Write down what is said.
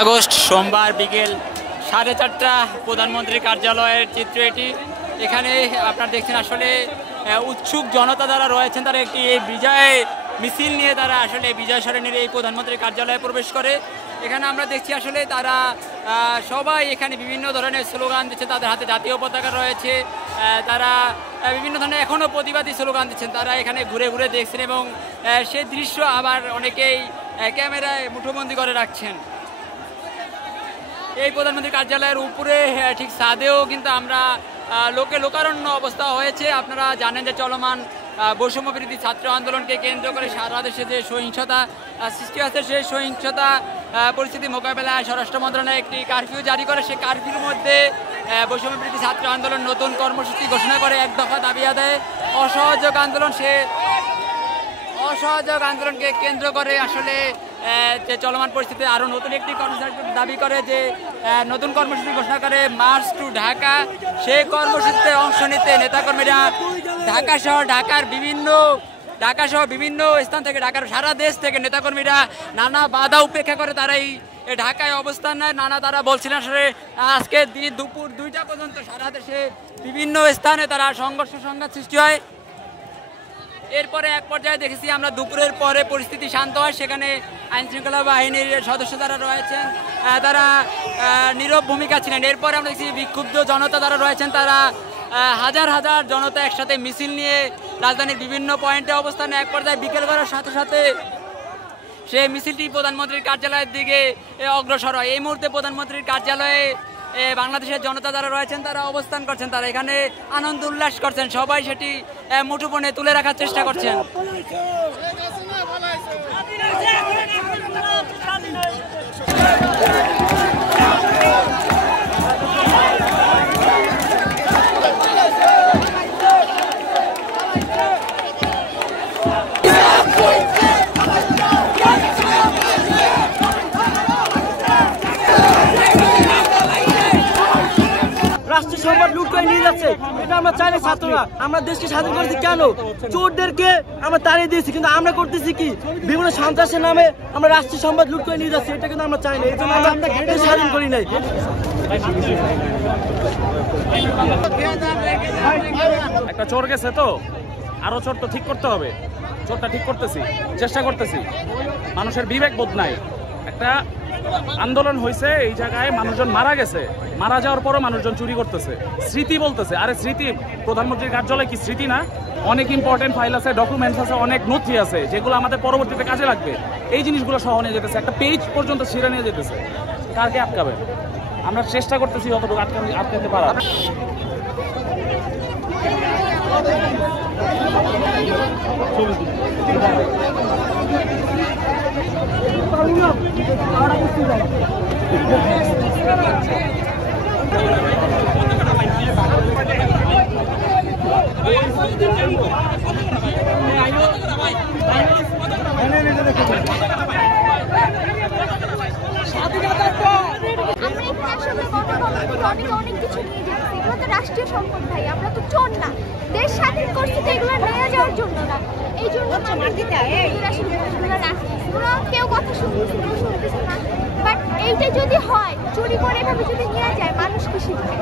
August সোমবার বিকেল 4:30 প্রধানমন্ত্রীর কার্যালয়ের চিত্র এটি। এখানে আপনারা দেখছেন আসলে উৎসুক জনতা যারা রয়েছেন তারা একটি এই বিজয় মিছিল নিয়ে তারা আসলে বিজয় সরণির এই প্রধানমন্ত্রীর কার্যালয়ে প্রবেশ করে। এখানে আমরা দেখছি আসলে তারা সবাই এখানে বিভিন্ন ধরনের স্লোগান দিচ্ছে, তাদের হাতে জাতীয় পতাকা রয়েছে, তারা বিভিন্ন ধরনের এখনও প্রতিবাদী স্লোগান দিচ্ছেন। তারা এখানে ঘুরে ঘুরে দেখছেন এবং সেই দৃশ্য আবার অনেকেই ক্যামেরায় মুঠোবন্দি করে রাখছেন। এই প্রধানমন্ত্রীর কার্যালয়ের উপরে ঠিক ছাদেও কিন্তু আমরা লোকারণ্য অবস্থা হয়েছে। আপনারা জানেন যে চলমান বৈষম্য বিরোধী ছাত্র আন্দোলনকে কেন্দ্র করে সারা দেশে যে সহিংসতা সৃষ্টি হয়েছে, সেই সহিংসতা পরিস্থিতি মোকাবেলায় স্বরাষ্ট্র মন্ত্রণালয় একটি কারফিউ জারি করে। সেই কারফিউর মধ্যে বৈষম্য বিরোধী ছাত্র আন্দোলন নতুন কর্মসূচি ঘোষণা করে, এক দফা দাবি আদায় অসহযোগ আন্দোলন। সে অসহযোগ আন্দোলনকে কেন্দ্র করে আসলে যে চলমান পরিস্থিতি আরও নতুন একটি কর্মসূচি দাবি করে, যে নতুন কর্মসূচি ঘোষণা করে মার্চ টু ঢাকা। সেই কর্মসূচিতে অংশ নিতে নেতাকর্মীরা ঢাকা সহ বিভিন্ন স্থান থেকে, ঢাকার সারা দেশ থেকে নেতাকর্মীরা নানা বাধা উপেক্ষা করে তারা এই ঢাকায় অবস্থান নেয়। তারা বলছিলেন আসলে আজকে দুপুর 2টা পর্যন্ত সারা দেশে বিভিন্ন স্থানে তারা সংঘাত সৃষ্টি হয়। এরপরে এক পর্যায়ে দেখেছি আমরা দুপুরের পরে পরিস্থিতি শান্ত হয়, সেখানে আইনশৃঙ্খলা বাহিনীর সদস্য যারা রয়েছেন তারা নীরব ভূমিকা ছিলেন। এরপরে আমরা দেখছি বিক্ষুব্ধ জনতা যারা রয়েছেন তারা হাজার হাজার জনতা একসাথে মিছিল নিয়ে রাজধানীর বিভিন্ন পয়েন্টে অবস্থান। এক পর্যায়ে বিকেল করার সাথে সাথে সেই মিছিলটি প্রধানমন্ত্রীর কার্যালয়ের দিকে অগ্রসর হয়। এই মুহূর্তে প্রধানমন্ত্রীর কার্যালয়ে বাংলাদেশের জনতা যারা রয়েছেন তারা অবস্থান করছেন, তারা এখানে আনন্দ উল্লাস করছেন, সবাই সেটি মুঠোফোনে তুলে রাখার চেষ্টা করছেন। রাষ্ট্রীয় সম্পদ লুট করে নিয়ে যাচ্ছে, এটা আমরা চাই না। ছাত্ররা আমরা দেশকে স্বাধীন করেছি কেন? চোরদেরকে আমরা তাড়িয়ে দিয়েছি, কিন্তু আমরা করতেছি কি? বিভিন্ন সন্ত্রাসের নামে আমরা রাষ্ট্রীয় সম্পদ লুট করে নিয়ে যাচ্ছি, এটা কিন্তু আমরা চাই না। এই জন্য আমরা দেশ স্বাধীন করি নাই। একটা চোর গেছে, তো আরো চোর তো ঠিক করতে হবে। চোরটা ঠিক করতেছি, চেষ্টা করতেছি। মানুষের বিবেক বোধ নাই। একটা আন্দোলন হয়েছে, এই জায়গায় মানুষজন মারা গেছে, মারা যাওয়ার পরও মানুষজন চুরি করতেছে, স্মৃতি বলতেছে। আরে স্মৃতি, প্রধানমন্ত্রীর কার্যালয় কি স্মৃতি না? অনেক ইম্পর্টেন্ট ফাইল আছে, ডকুমেন্টস আছে, অনেক নথি আছে যেগুলো আমাদের পরবর্তীতে কাজে লাগবে। এই জিনিসগুলো সহ নিয়ে যেতেছে, একটা পেজ পর্যন্ত ছিঁড়ে নিয়ে যেতেছে। কারকে আটকাবে? আমরা চেষ্টা করতেছি যতটুকু আটকাতে পারা। রাষ্ট্রীয় সম্পদ ভাই, আমরা তো চোর না। দেশ স্বাধীন করছি তো এগুলো নিয়ে যাওয়ার জন্য না। এই জন্য কেউ কথা শুনতেছে না। বাট এইটা যদি হয়, চুরি করে এভাবে যদি নিয়ে যায়, মানুষ কি শিখবে?